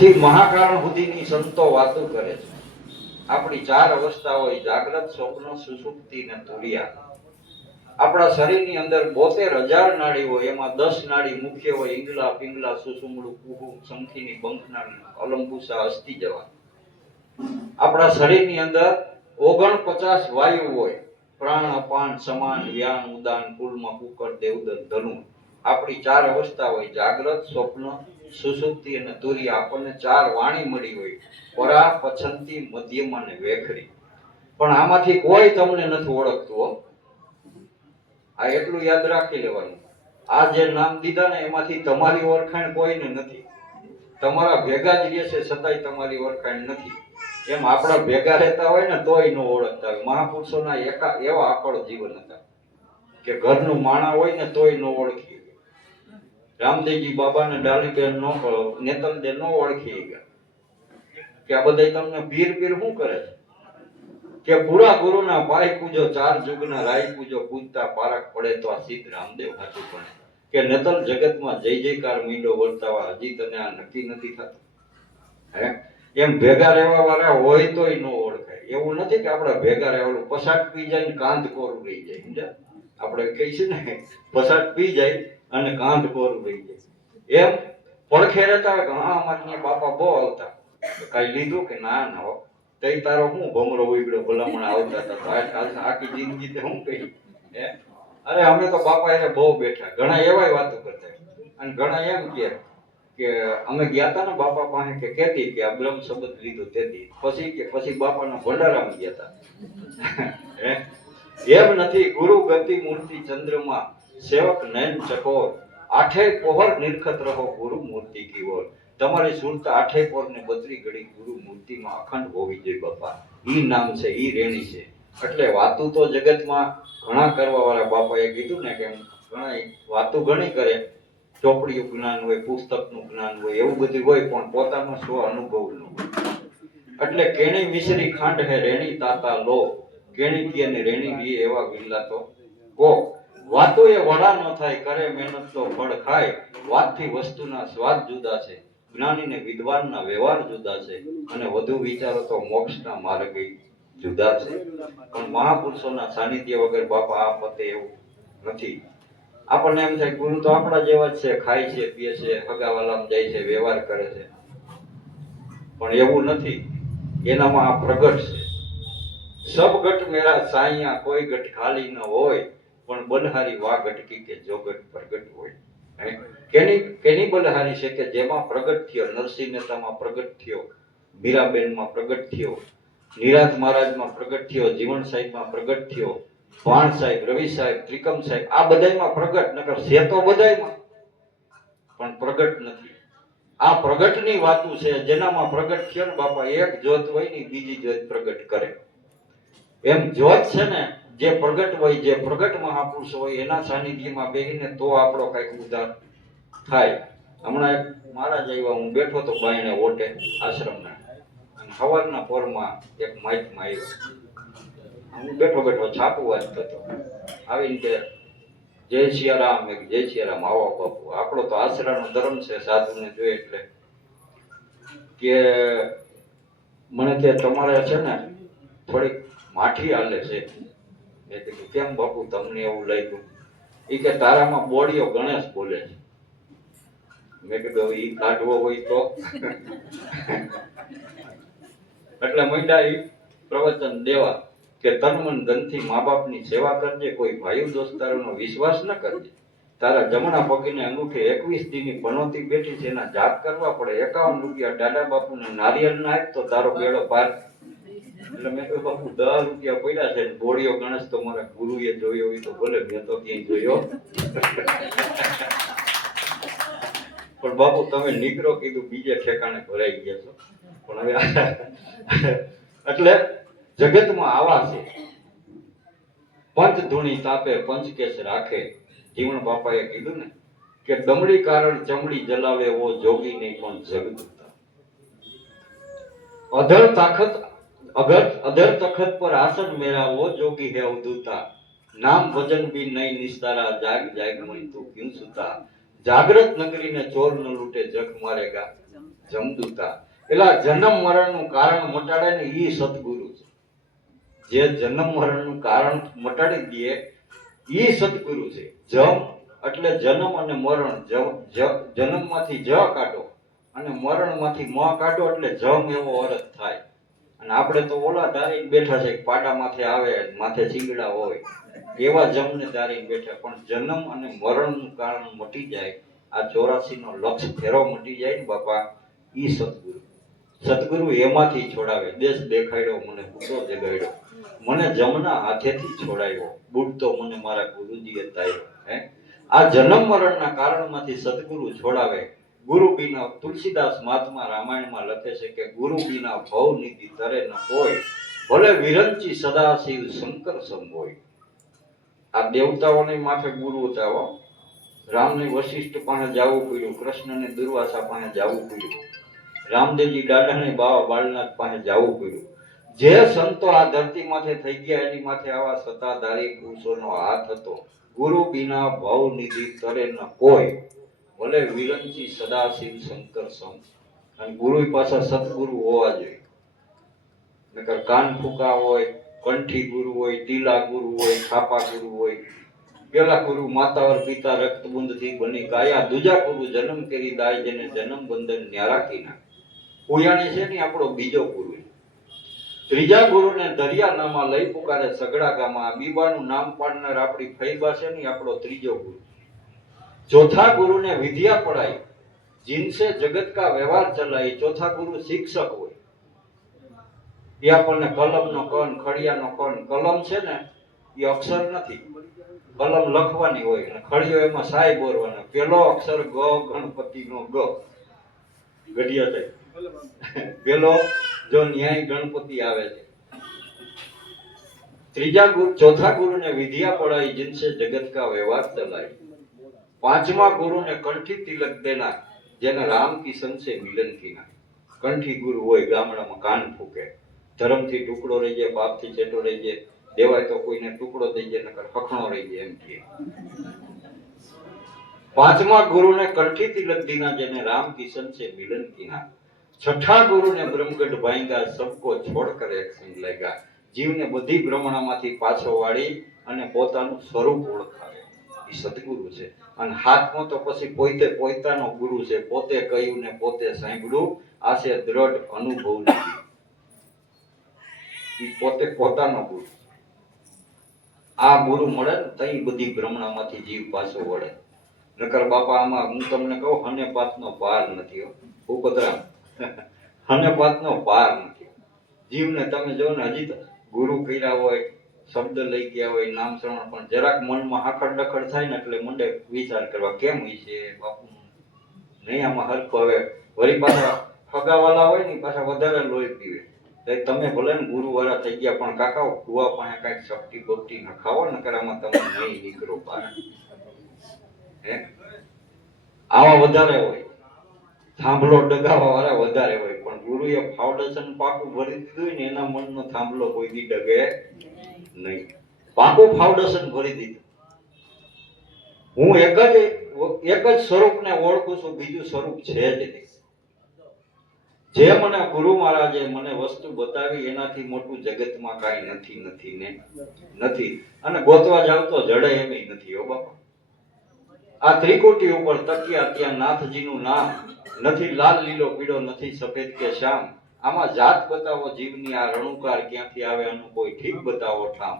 થી મહાકારણ સુધીની સંતો વાતો કરે છે. આપણી ચાર અવસ્થા હોય, જાગ્રત, સ્વપ્ન, સુષુપ્તિ ને તુરિયા. આપણા શરીરની અંદર 72,000 નાડી હોય, એમાં 10 નાડી મુખ્ય હોય, ઈંગલા, પિંગલા, સુષુમ્ડુ, કુહુ, શંખીની, બંખના, અલંબુસા, અસ્થિ જવા. આપણા શરીરની અંદર 49 વાયુ હોય, પ્રાણ, અપાન, સમાન, વ્યાન, ઉદાન, કુલ્મ, કુકર, દેવદત્ત, ધનુ. આપણી ચાર અવસ્થા હોય, જાગ્રત, સ્વપ્ન, સુષુપ્તિ અને તુરિયા. આપણને ચાર વાણી મળી હોય, પરા, પછંતી, મધ્યમ અને વેખરી. પણ આમાંથી કોઈ તમને નથી ઓળખતું હો. આ એટલું યાદ રાખી લેવાનું. આ જે નામ દીધા ને એમાંથી તમારી ઓળખાણ કોઈને નથી. તમારા ભેગા જ રહે છે છતાંય તમારી ઓળખાણ નથી. એમ આપણા ભેગા રહેતા હોય ને તોય ન ઓળખતા હોય. મહાપુરુષોના એવા આકળ જીવન હતા કે ઘરનું માણા હોય ને તોય ન ઓળખી. રામદેવજી બાબાને ડાલીબેન નો નેતલદે નો ઓળખી ગયા કે આ બધા તમને પીર પીર શું કરે છે? કે પૂરા ગુરુના પાય પૂજો, ચાર જુગના રાય પૂજો, પૂજતા પારક પડે તો આ સિદ્ધ રામદેવ હાચું પડે. કે નેતલ જગતમાં જય જયકાર મીંડો વર્તાવા, હજી તને આ નક્કી નથી થતું? હે, એમ ભેગા રહેવા વાળા હોય તોય ન ઓળખાય. એવું નથી કે આપડા ભેગા રહેવાનું પસાટ પી જાય ને કાંધ કોરું રહી જાય. સમજ્યા? આપણે કહીશું ને પસાટ પી જાય અને કાંધ કોરું રહી જાય. એમ પડખે રહેતા હોય કે હા અમારે બાપા બહુ આવતા, કઈ લીધું કે ના ના હો, તઈ તારો હું ભમરો ઉગડ્યો ભલામણ આવતા હતા, આખી જિંદગી તે હું કહી. અરે અમે તો બાપા એને બહુ બેઠા. ઘણા એવાય વાતો કરતા. અને ઘણા એમ કે અમે ગયા હતા ને બાપા પાસે, કે કેતી કે આ બ્રહ્મ શબ્દ લીધો તેથી પછી બાપાના ભંડારામાં ગયા હતા. એમ નથી. ગુરુ ગતિ મૂર્તિ ચંદ્રમાં, સેવક નયન ચકોર, આઠે પહોર નિરખત રહો ગુરુ મૂર્તિ કી ઓર. તમારી સુરતા આઠે પહોર ને 32 ઘડી ગુરુ મૂર્તિમાં અખંડ હોવી જોઈએ બાપા. ઈ નામ છે, ઈ રેણી છે. એટલે વાતું તો જગતમાં ઘણા કરવા વાળા બાપાએ કીધું ને કે ઘણા વાતો ઘણી કરે. ચોપડીયું જ્ઞાન હોય, પુસ્તકનું જ્ઞાન હોય, એવું બધું હોય, પણ પોતાનો સ્વ અનુભવ ન હોય. એટલે કેણી મિશ્રી ખાંડ હે રેણી તાતા લો, કેણી કી અને રેણી વી એવા વિલ્લા તો કો. વાતો એ વડા ન થાય, કરે મહેનત તો ફળ ખાય. વાતથી વસ્તુના સ્વાદ જુદા છે, જ્ઞાનીને વિદ્વાનના વ્યવહાર જુદા છે, અને વધુ વિચારો તો મોક્ષના માર્ગે જુદા છે. પણ મહાપુરુષોના સાનિધ્ય વગર બાપા આ પતે એવું નથી. આપણને એમ થાય ગુરુ તો આપણા જેવા જ છે, ખાય છે, પીએ છે, હગાવાલામાં જાય છે, વ્યવહાર કરે છે. પણ એવું નથી. એનામાં આ પ્રગટ છે. સબ ગટ મેરા સાઈયા, કોઈ ગટ ખાલી ન હોય, પણ બલહારી વા ગટકી કે જો ગટ પ્રગટ હોય. કેની બલહારી છે? કે જેમાં પ્રગટ થયો. નરસિંહ મહેતામાં પ્રગટ થયો, મીરાબેનમાં પ્રગટ થયો, નિરાજ મહારાજમાં પ્રગટ થયો, જીવન સાહેબમાં પ્રગટ થયો, ભાણ સાહેબ, રવિ સાહેબ, ત્રિકમ સાહેબ, આ બધાયમાં પ્રગટ. નકર છે તો બધાયમાં, પણ પ્રગટ નથી. આ પ્રગટની વાતું છે. જેનામાં પ્રગટ થયો ને બાપા, એક જ્યોત હોય ને બીજી જ્યોત પ્રગટ કરે. એમ જ્યોત છે ને જે પ્રગટ હોય, જે પ્રગટ મહાપુરુષ હોય, એના સાનિધ્યમાં બેહીને તો આપણો કઈક ઉદ્ધાર થાય. હમણાં એક મહારાજ આવ્યા, હું બેઠો તો બાયણે ઓટે આશ્રમના, અને સવારના પોરમાં એક માઇકમાં આવ્યા. હું બેઠો છાપું વાંચતો હતો. આવીને કે જય સિયારામ, જય સિયારામ, આવો બાપુ. આપણો તો આશરાનો ધર્મ છે, સાધુને જોઈએ એટલે. કે મને કે તમારે છે ને થોડીક માઠી હાલે છે. મેં કીધું કેમ બાપુ, તમને એવું લાગ્યું? એ કે તારામાં બોડીઓ ગણેશ બોલે છે. મેં કીધું ઈ કાઢવો હોય તો? એટલે મંડ્યા ઈ પ્રવચન દેવા કે તન મન ધનથી મા બાપની સેવા કરજે, કોઈ ભાઈ દોસ્તારોનો વિશ્વાસ ન કરજે. તારા જમણા પગને અંગૂઠે 21 દીની પનોતી બેઠી છે, એના જાપ કરવા પડે. 51 રૂપિયા દાદા બાપુને નારિયેળ ના આપ તો તારો બેડો પાર. એટલે મેં કહ્યું બાપુ 10 રૂપિયા પડ્યા છે, બોડીઓ ગણેશ તો મારા ગુરુએ જોયો હોય તો બોલે, મેં તો ક્યાંય જોયો. પણ બાપુ તમે નીકળો કીધું, બીજે ઠેકાણે ભરાઈ ગયા છો. પણ હવે એટલે જગતમાં આવા છે. પંચ ધૂણી તાપે પંચકેશ રાખે. જીવન બાપાએ કીધું ને કે દમડી કારણ ચમડી જલાવે, વો જોગી નહીં પણ જગદૂતા. અધર તખત પર આસન મેરા, વો જોગી હે અવધૂતા. નામ ભજન બી નહીં નિસ્તારા, જાગ જાગ મન તું ક્યું સુતા. જાગ્રત નગરી ને ચોર ન લૂટે, જખ મારેગા. જમદૂતા. એટલે જન્મ મરણનું કારણ મટાડે ને ઈ સદગુરુ છે. જે જન્મ મરણનું કારણ મટાડી દે ઈ સદગુરુ છે. જમ એટલે જન્મ અને મરણ. જન્મમાંથી જ કાઢો અને મરણમાંથી મ કાઢો એટલે જમ એવો અર્થ થાય. અને આપણે તો ઓલા ધારીને બેઠા છે, પાડા માથે આવે માથે ચીંગડા હોય એવા જમને ધારીને બેઠા. પણ જન્મ અને મરણનું કારણ મટી જાય, આ 84 નો લક્ષ ફેરો મટી જાય ને બાપા, ઈ સદગુરુ. સદગુરુ એમાંથી છોડાવે. દેશ દેખાડ્યો મને બુટો જગાડ્યો, મને જમના હાથેથી છોડાયો, બુટતો મને મારા ગુરુજીએ તાર્યો. આ જન્મ મરણના કારણમાંથી સદગુરુ છોડાવે. ગુરુ બીના, તુલસીદાસ મહાત્મા રામાયણમાં લખે છે કે ગુરુ બીના ભવ નિધિ તરે ન કોઈ, ભલે વિરંચી સદાશિવ શંકર સમ હોય. આ દેવતાઓને માથે ગુરુ હતા હો. રામને વશિષ્ઠ પાસે જવું પડ્યું, કૃષ્ણને દુર્વાસા પાસે જવું પડ્યું, રામદેવજી દાદાને બાવા બાળનાથ પાસે જવું પડ્યું. જે સંતો આ ધરતી માથે થઈ ગયા એની માથે આવા સત્તાધારી પુરુષોનો હાથ હતો. ગુરુ બીના ભવ નિધિ તરે ન કોઈ, ભલે વિરંચી સદાશિવ શંકર સમ. અને ગુરુ પાછા સદગુરુ હોવા જોઈએ. નકર કાન ફૂકા હોય, કંઠી ગુરુ હોય, ટીલા ગુરુ હોય, છાપા ગુરુ હોય. પેલા ગુરુ માતાવર પિતા રક્તબુંદ થી બની કાયા, દૂજા ગુરુ જન્મ કરી દાય જેને જન્મ બંધન ન્યારાકી ના. પુયાણી છે ને આપણો બીજો ગુરુ. ત્રીજા ગુરુને દરિયા નામા લઈ પુકારે સગડા ગામા. બીબાનું નામ પાડનાર આપણી ફૈબા છે ને આપણો ત્રીજો ગુરુ. ચોથા ગુરુને વિદ્યા પડાઈ, जिनसे जगत का व्यवहार चलाई. ચોથા ગુરુ શિક્ષક હોય. એ આપણને કલમ નો કન, ખડિયા નો કન. કલમ છે ને એ અક્ષર નથી, કલમ લખવાની હોય અને ખડિયો એમાં સાય બોરવાનો. પેલો અક્ષર ગ, ગણપતિ નો ગ, ઘડિયા થાય. પેલો જો ન્યાય ગણપતિ આવે છે. ચોથા ગુરુને વિદ્યા પડાઈ, जिनसे जगत का व्यवहार चलाई. પાંચમા ગુરુને કંઠી તિલક દેના, જેને રામ કિશન સે મિલન કીના. કંઠી ગુરુ હોય, ગામડામાં કાન ફૂકે, ધર્મથી ટુકડો રહી જાય, પાપથી ચેટો રહી જાય. દેવાય તો કોઈને ટુકડો દઈ જાય, નકર હખણો રહી જાય એમ કે. પાંચમા ગુરુને કંઠી તિલક દીના, જેને રામ કિશન સે મિલન કીના. છઠ્ઠા ગુરુને બ્રહ્મગઢ ભાંગા, સબકો છોડ કરે એક સંગ લેગા. જીવને બધી ભ્રમણામાંથી પાછો વાળી અને પોતાનું સ્વરૂપ ઓળખાવે, એ સદગુરુ છે. અને હાથમાં તો પછી પોતાનો ગુરુ છે. પોતે કહ્યું ને પોતે સાંભળ્યું, આ છે દ્રઢ અનુભવ નથી. એ પોતે પોતાનો ગુરુ. આ ગુરુ મળે ને તઈ બધી ભ્રમણામાંથી જીવ પાછો વળે. નકર બાપા આમાં હું તમને કહું, હનેપાતનો પાર નથી. ઉપદ્રામ હનેપાતનો પાર નથી. જીવને તમે જો ને, હજી ગુરુ કર્યા હોય, શબ્દ લઈ ગયા હોય, નામ શ્રવણ, પણ જરાક મનમાં હાકડ ડખડ થાય ને એટલે મંડે વિચાર કરવા, કેમ છે બાપુ નહીં આમાં હરખ. હવે વળી પાછા ફગાવાલા હોય ને પાછા વધારે લોહી પીવે. તમે ભલે ને ગુરુ વાળા થઈ ગયા, પણ કાકા કુવા પાસે કઈક શક્તિ ભક્તિ નખાવો ને કરામાં તમે નહીં નીકળો પાર. આવા વધારે હોય, થાંભલો ડગાવા વાળા વધારે હોય. પણ ગુરુએ ફાઉન્ડેશન પાકું ભરી દીધું હોય ને, એના મનનો થાંભલો કોઈ દી ડગે નહીં. પાકું ફાઉન્ડેશન ભરી દીધું. હું એક જ સ્વરૂપને ઓળખું છું, બીજું સ્વરૂપ છે જ નહીં. જે મને ગુરુ મહારાજે મને વસ્તુ બતાવી એનાથી મોટું જગતમાં કાંઈ નથી. અને ગોતવા જાવ તો જડે એમ નથી. હો બાપા, આ ત્રિકુટી ઉપર તકિયા ત્યાં નાથજીનું નામ નથી. લાલ લીલો પીળો નથી, સફેદ કે શ્યામ. આમાં જાત બતાવો જીવની, આ રણુકાર ક્યાંથી આવે આનું કોઈ ઠીક બતાવો ઠામ.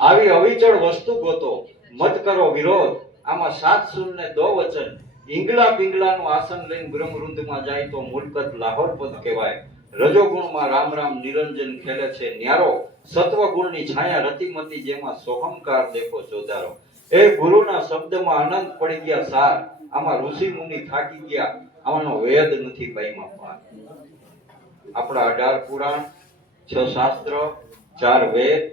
આવી અવિચળ વસ્તુ ગોતો, મત કરો વિરોધ. આમાં સાત સુર ને દો વચન. ઈંગલા પિંગલાનું આસન લઈને બ્રહ્મરુંદમાં જાય તો મુલકત લાહોર પદ કહેવાય. રજોગુણમાં રામ રામ નિરંજન ખેલે છે ન્યારો. સત્વગુણની છાયા રતિમતી, જેમાં સોહમકાર દેખો ચોધારો. એ ગુરુના શબ્દમાં અનંત પડી ગયા સાર. આમાં ઋષિ મુનિ થાકી ગયા, આમાંનો વેદ નથી પાઈમાં પાર. આપણા 18 પુરાણ, 6 શાસ્ત્ર, 4 વેદ,